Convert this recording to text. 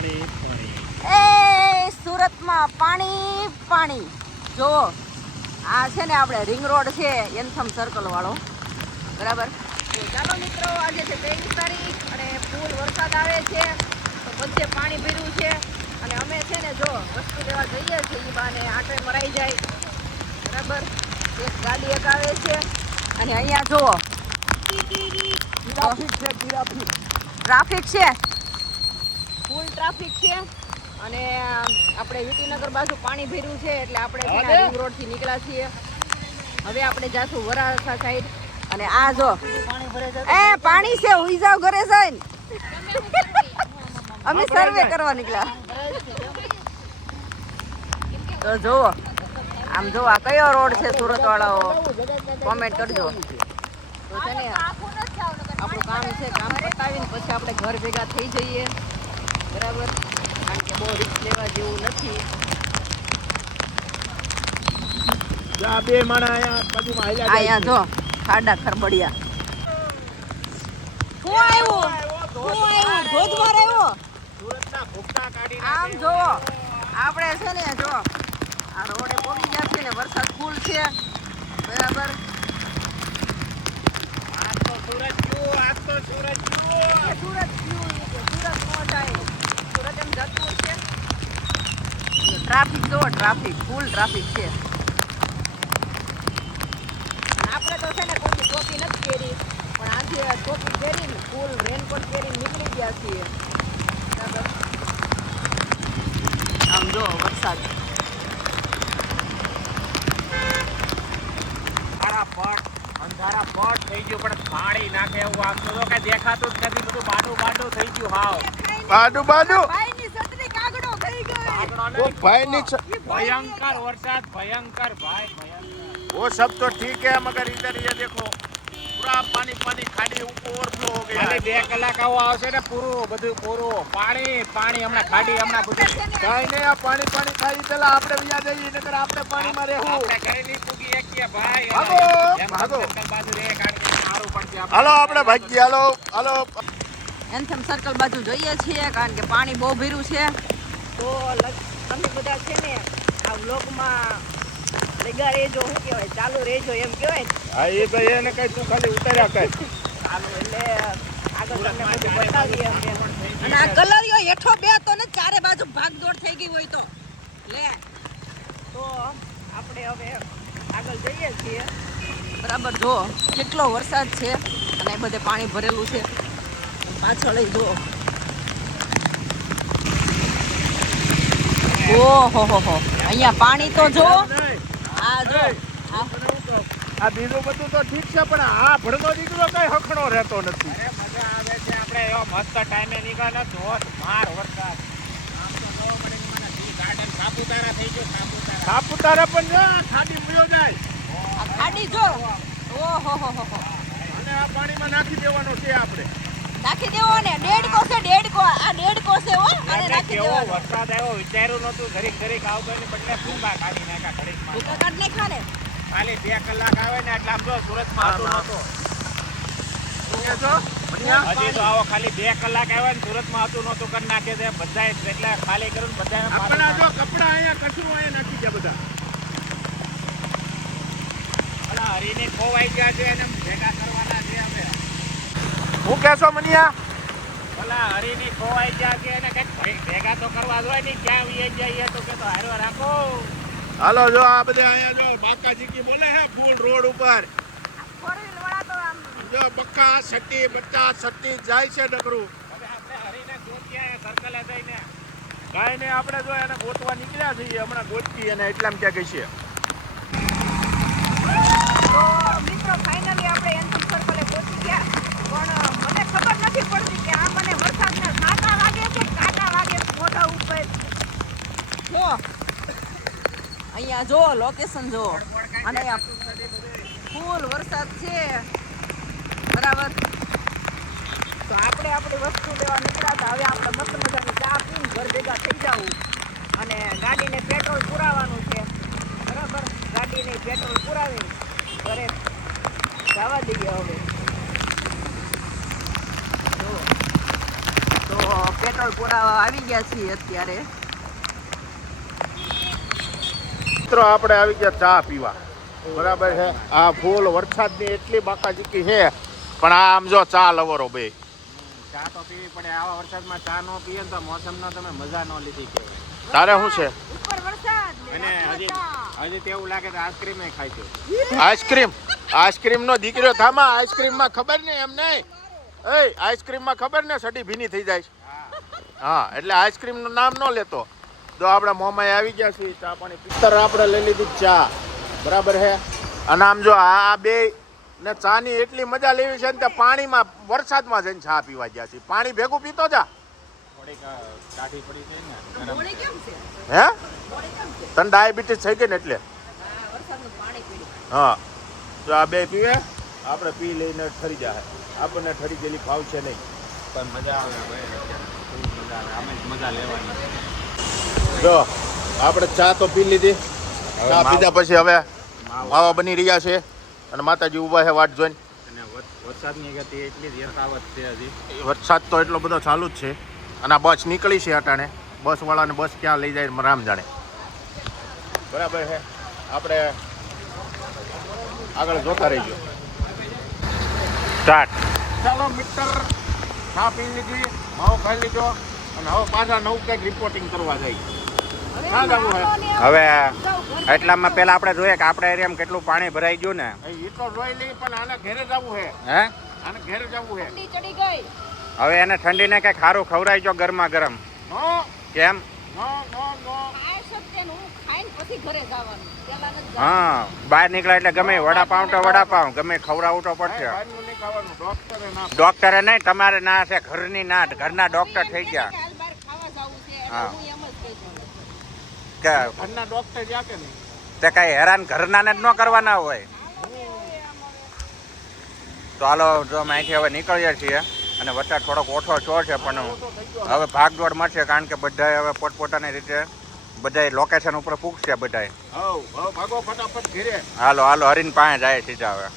પાણી પાણી એ સુરતમાં પાણી પાણી જો આ છે ને આપણે રિંગ રોડ છે એનથમ સર્કલ વાળો બરાબર. તો ચાલો મિત્રો આજે છે 23 તારીખ અને ફૂલ વરસાદ આવે છે તો બધે પાણી ભર્યું છે અને અમે છે ને જો વસ્તુ લેવા જઈએ છીએ એ બાને આટે મરાઈ જાય બરાબર. એક ગાડી એક આવે છે અને અહીંયા જુઓ ટ્રાફિક છે ફૂલ ટ્રાફિક છે અને આપણે વિટીનગર બાજુ પાણી ભર્યું છે એટલે આપણે રિંગ રોડ થી નીકળ્યા છીએ. હવે આપણે જાશું વરાછા સાઈડ અને આ જો એ પાણી છે હુઈ જાવ ઘરે જઈને અમે સર્વે કરવા નીકળ્યા. તો જુઓ આમ જો આ કયો રોડ છે સુરત વાળાઓ કોમેન્ટ કરજો. તો છે ને આપણું કામ છે કામ પતાવીને પછી આપણે ઘર ભેગા થઈ જઈએ બરાબર કારણ કે બહુ રિસ્ક લેવા જેવું નથી. બે માણા અહીંયા જો ખાડા ખરબડિયા શું આવ્યું ધોધમાર આવ્યો સુરતના ભૂખતા કાઢી આમ જો આપણે છે ને જો આ રોડે પહોંચી ગયા છે ને વરસાદ ફૂલ છે બરાબર. સુરત સુરત નો જાય સુરત એમ જતું છે. ટ્રાફિક જો ટ્રાફિક ફૂલ ટ્રાફિક છે. આપણે તો છે ને કોઈ ટોપી નથી પહેરી પણ આજે ટોપી પહેરીને ફૂલ રેનકોટ પહેરીને નીકળી ગયા છીએ બરાબર. આમ જો વરસાદ અંધારા પટ થઈ ગયું પણ પાણી નાખે એવું આપતું તો કઈ દેખાતું જ નથી. બધું બાડું થઈ ગયું. હાવ બાડું ભાઈની છત્રી કાગડો થઈ ગઈ. भयंकर वर्षात भयंकर भाई भयंकर. वो सब तो ठीक है मगर इधर ये देखो पूरा पानी खाड़ी ओवरफ्लो हो गया. खाली 2 કલાક આવો આવશે ને પૂરું પાણી હમણાં ખાડી હમણાં બધું કાઈ નહીં. આ પાણી ખાઈ પેલા આપણે વિયા જઈએ નકર આપણે પાણીમાં રહેવું. આપણે ઘરે નહીં પૂગી શકીએ ભાઈ. ભાગો બાજુ રે કાઢી સારું પડશે. હાલો આપણે ભાગીએ. હાલો એનથમ સર્કલ બાજુ જોઈએ છીએ કારણ કે પાણી બહુ ભર્યું છે. તો તમે બધા છે ને આ વ્લોગમાં લગા રહેજો શું કહેવાય ચાલુ રહેજો એમ કહેવાય. હા એ ભાઈ એને કઈ તું ખાલી ઉતાર્યા કઈ ચાલુ એટલે આગળ તમને બધું બતાવીએ અમે. અને આ કલરિયો હેઠો બે તો ને ચારે બાજુ ભાગદોડ થઈ ગઈ હોય તો લે તો આપણે હવે આગળ જઈએ છીએ બરાબર. જો કેટલો વરસાદ છે અને એ બધે પાણી ભરેલું છે પાછળ જો ઓહો હો અહીંયા પાણી તો જો આ જો આ બીજું બધું તો ઠીક છે પણ આ ભણતો દીકરો કઈ હખણો રહેતો નથી. અરે મજા આવે છે. આપણે એવો મસ્ત ટાઈમે નીકળ્યા ધોધમાર વરસાદ. આમ તો જોવો પડે કે મને ગાર્ડન સાપુતારા થઈ ગયું. સાપુતારા પણ જો ખાડી મળ્યો જાય આ ખાડી જો ઓહો હો અને આ પાણીમાં નાખી દેવાનો છે. આપણે નાખી દેવો ને ડેડકો છે આ ડેડકો છે હો અને નાખી કેવો દેવાનો. વરસાદ આવ્યો વિચાર્યું નતું. ઘડીક આવતો ને બદલે ફૂંબા કાઢી નાખ્યા ઘડીકમાં. ભૂકા કાઢ નાખ્યા ને ખાલી 2 કલાક આવે ને એટલે આમ જો સુરતમાં હતો નતો. હજી તો આવો ખાલી 2 કલાક આવે ને સુરતમાં હતું નતું કરી નાખે છે બધાય. એટલે ખાલી કરું બધાને આપણા જો કપડા અહીંયા કચરું અહીંયા નાખી ગયા બધા. ઓલા હરીને ખોવાઈ ગયા છે એને ભેગા કરવાના છે અમે. હું કહેશો મનિયા? ઓલા હરીની ખોવાઈ ગયા છે એને કંઈક ભેગા તો કરવા જોઈએ ને. ક્યાં વી જઈએ તો કે તો હારવા રાખો. હાલો જો આ બધે અહીંયા જો બાકાજી બોલે હે ફૂલ રોડ ઉપર ફોરવ્હીલ વાળા તો આમ જો બક્કા સટ્ટી બચ્ચા સટ્ટી જાય છે ડકરું. હવે આપણે હરીને ગોત્યા સર્કલે જઈને ગાયને આપણે જો એને ગોતવા નીકળ્યા છીએ હમણાં ગોતતી અને એટલામ ક્યાં ગઈ છે. તો મિત્રો ફાઇનલી આપણે એનથમ સર્કલે પહોંચી ગયા પણ મને ખબર નથી પડતી કે આ મને વરસાદના છાંટા વાગે છે કાંટા વાગે મોઢા ઉપર. જો અહીંયા જો લોકેશન જો અને ફૂલ વરસાદ છે બરાબર. તો આપણે આપણી વસ્તુ લેવા નીકળ્યા હતા. હવે આપણે મસ્ત મજાની ચા પીને ઘર ભેગા થઈ જવું અને ગાડીને પેટ્રોલ પુરાવાનું છે બરાબર. ગાડીને પેટ્રોલ પુરાવી ઘરે જવા દઈએ હવે. તો પેટ્રોલ પુરાવા આવી ગયા છીએ અત્યારે. મિત્રો આપણે આવી ગયા ચા પીવા, બરાબર છે. આ ફૂલ વરસાદની એટલી બાકાજીકી છે, પણ આ આમ જો ચા લવરો બે ચા તો પીવી પડે. આવા વરસાદમાં ચા નો પીએ ને તો મોસમનો તમે મજા ન લીધી કે. તારે શું છે? ઉપર વરસાદ અને હજી તો એવું લાગે તો આઈસ્ક્રીમ ખાઈ છે. આઈસ્ક્રીમ નો દીકરો થામા. આઈસ્ક્રીમમાં ખબર ને એમ નહીં, આઈસ્ક્રીમમાં ખબર ને સડી ભીની થઈ જાય. હા, એટલે આઈસ્ક્રીમ નું નામ ન લેતો. તો આપણે મોમાં આવી ગયા છીએ, ચા પાણી પિત્તર આપણે લઈ લીધી ચા, બરાબર છે. અને આમ જો આ બે ને ચા ની એટલી મજા લેવી છે ને તે પાણીમાં વરસાદમાં જઈને ચા પીવા ગયા છીએ. પાણી ભેગું પીતો જા. થોડીક કાઠી પડી છે ને. મોડે કેમ છે? હે, મોડે કેમ છે? તને ડાયાબિટીસ થઈ ગઈ ને એટલે. વરસાદનું પાણી પીડ્યું. હા, તો આ બે પીવે, આપણે પી લઈને ઠરી જાય. આપણને ઠરી ગયેલી ફાવશે નહીં, પણ મજા આવે ભાઈ. ખૂબ મજા આવે. આમે જ મજા લેવાની. જો આપણે ચા તો પી લીધી. ચા પીધા પછી હવે માવા બની રહ્યા છે અને માતાજી ઊભા છે વાટ જોઈને. અને વરસાદની ગતિ એટલી જ યથાવત છે હજી. વરસાદ તો એટલો બધો ચાલુ જ છે અને આ બસ નીકળી છે અટાણે. બસ વાળાને બસ ક્યાં લઈ જાય રામ જાણે, બરાબર છે. આપણે આગળ જોતા રહીજો. સ્ટાર્ટ. ચાલો મિત્ર, ચા પી લીધી, માવો ખાઈ લીધો અને હવે પાછા નવું કંઈક રિપોર્ટિંગ કરવા જાય. ક્યાં જવું હે? હવે એટલામાં પેલા આપણે જોઈએ કે આપણા એરિયામાં કેટલું પાણી ભરાઈ ગયું ને. એ તો જોઈ લઈ, પણ આને ઘેરે જવું છે. હે, આને ઘેરે જવું છે. ઠંડી ચડી ગઈ. હવે એને ઠંડીને કંઈક સારું ખવડાવી જો ગરમા ગરમ. નો કેમ? નો નો નો. ખાય શકતે ને હું ખાઈને પછી ઘરે જવાનું. પહેલા નથી જવાનું. હા, બહાર નીકળ્યા એટલે ગમે વડાપાઉં તો વડાપાઉં, ગમે ખવડાવવું તો પડશે. બહારનું નહીં ખાવાનું, ડોક્ટરે ના. ડોક્ટરે નહીં, તમારે ના છે ઘરની ના, ઘરના ડોક્ટર થઈ ગયા. હાલ બહાર ખાવા જાવું છે એટલે હા. હું એમ જ કહી દઉં. કે ઘરના ડોક્ટર જ્યાં કે નહીં. તે કઈ હેરાન ઘરના ને જ ન કરવાના હોય. તો હાલો, જો અમે અહીંથી હવે નીકળીએ છીએ અને વચ્ચે થોડોક ઓછો ચોર છે, પણ હવે ભાગદોડ મળશે કારણ કે બધાએ હવે પોતપોતાની રીતે બધાય લોકેશન ઉપર પૂછશે બધાય. હવ ભાગો ફટાફટ ઘેરે. હાલો હાલો, હરીન પાસે જાય સીધા હવે.